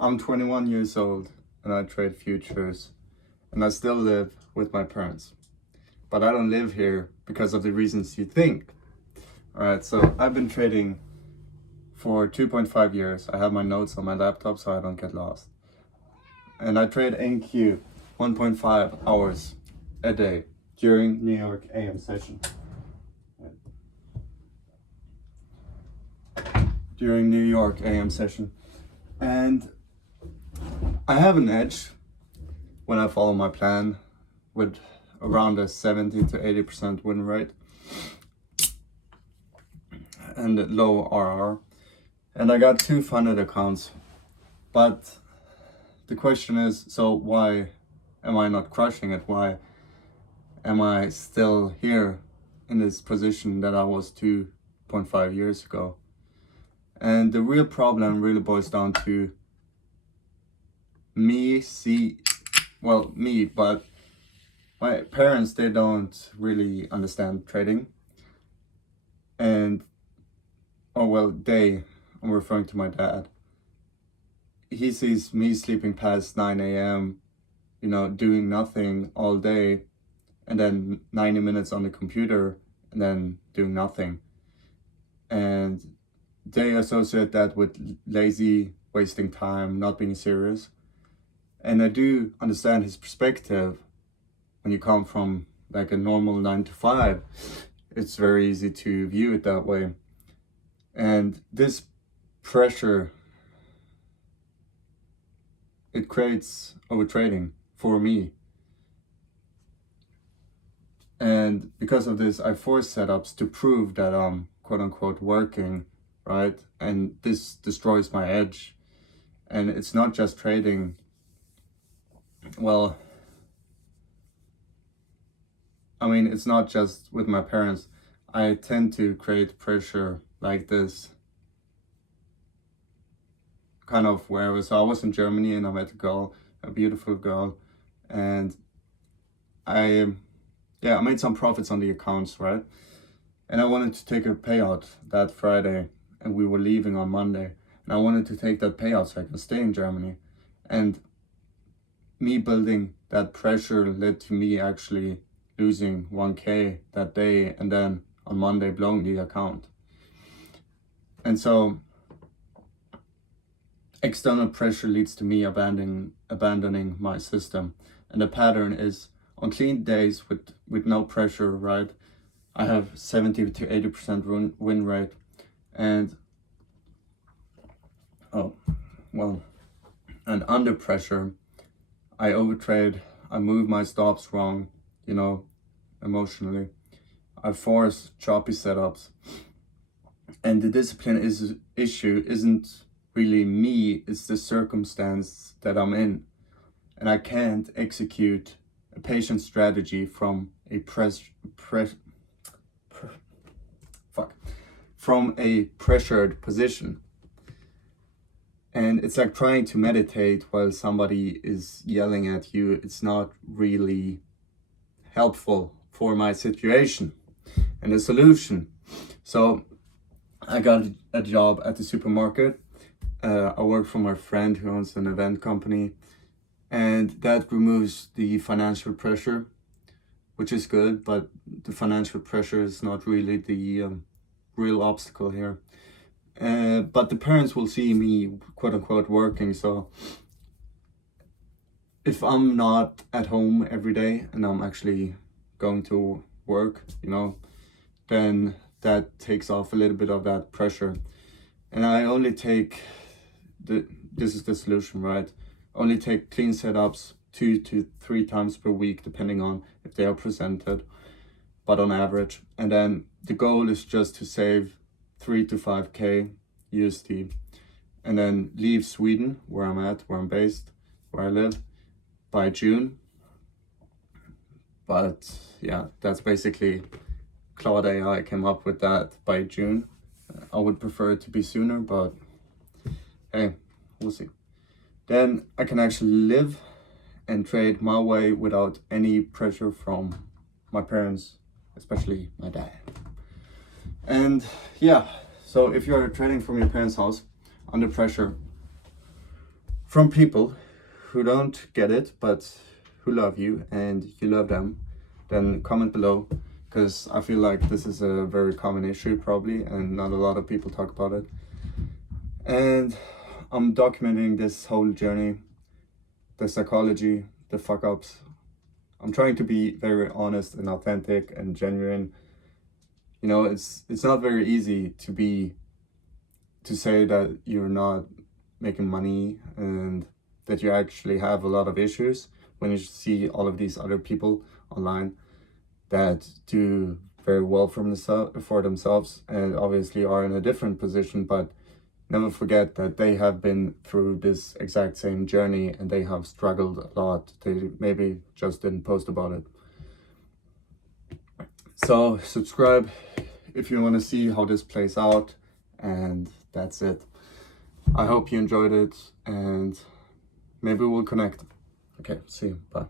I'm 21 years old and I trade futures and I still live with my parents. But I don't live here because of the reasons you think. Alright, so I've been trading for 2.5 years. I have my notes on my laptop so I don't get lost. And I trade NQ 1.5 hours a day during New York AM session. During New York AM session. And I have an edge when I follow my plan with around a 70 to 80% win rate and low RR. And I got 2 funded accounts. But the question is, so why am I not crushing it? Why am I still here in this position that I was 2.5 years ago? And the real problem really boils down to me, but my parents, they don't really understand trading. And, I'm referring to my dad. He sees me sleeping past 9 a.m., doing nothing all day, and then 90 minutes on the computer, and then doing nothing. And they associate that with lazy, wasting time, not being serious. And I do understand his perspective. When you come from like a normal 9 to 5, it's very easy to view it that way. And this pressure, it creates overtrading for me. And because of this, I force setups to prove that I'm quote unquote working, right? And this destroys my edge. And it's not just trading. It's not just with my parents. I tend to create pressure like this kind of wherever. So I was in Germany and I met a girl, a beautiful girl, and I made some profits on the accounts, right? And I wanted to take a payout that Friday, and we were leaving on Monday. And I wanted to take that payout so I can stay in Germany. And me building that pressure led to me actually losing 1K that day, and then on Monday blowing the account. And so external pressure leads to me abandoning my system. And the pattern is on clean days with no pressure, right? I have 70 to 80% win rate. And and under pressure, I overtrade, I move my stops wrong, emotionally. I force choppy setups. And the discipline issue isn't really me, it's the circumstance that I'm in. And I can't execute a patient strategy from a pressured position. And it's like trying to meditate while somebody is yelling at you. It's not really helpful for my situation and the solution. So I got a job at the supermarket. I work for my friend who owns an event company, and that removes the financial pressure, which is good, but the financial pressure is not really the real obstacle here. But the parents will see me quote unquote working. So if I'm not at home every day and I'm actually going to work, then that takes off a little bit of that pressure. And I only take this is the solution, right? Only take clean setups 2 to 3 times per week, depending on if they are presented, but on average. And then the goal is just to save 3 to 5K USD, and then leave Sweden, where I'm based, where I live, by June. But yeah, that's basically Claude AI came up with that by June. I would prefer it to be sooner, but hey, we'll see. Then I can actually live and trade my way without any pressure from my parents, especially my dad. And yeah, so if you're trading from your parents' house under pressure, from people who don't get it but who love you and you love them, then comment below, because I feel like this is a very common issue probably and not a lot of people talk about it. And I'm documenting this whole journey, the psychology, the fuck ups. I'm trying to be very honest and authentic and genuine. You know, it's not very easy to say that you're not making money and that you actually have a lot of issues when you see all of these other people online that do very well for themselves and obviously are in a different position, but never forget that they have been through this exact same journey and they have struggled a lot. They maybe just didn't post about it. So subscribe if you want to see how this plays out, and that's it. I hope you enjoyed it and maybe we'll connect. Okay, see you. Bye.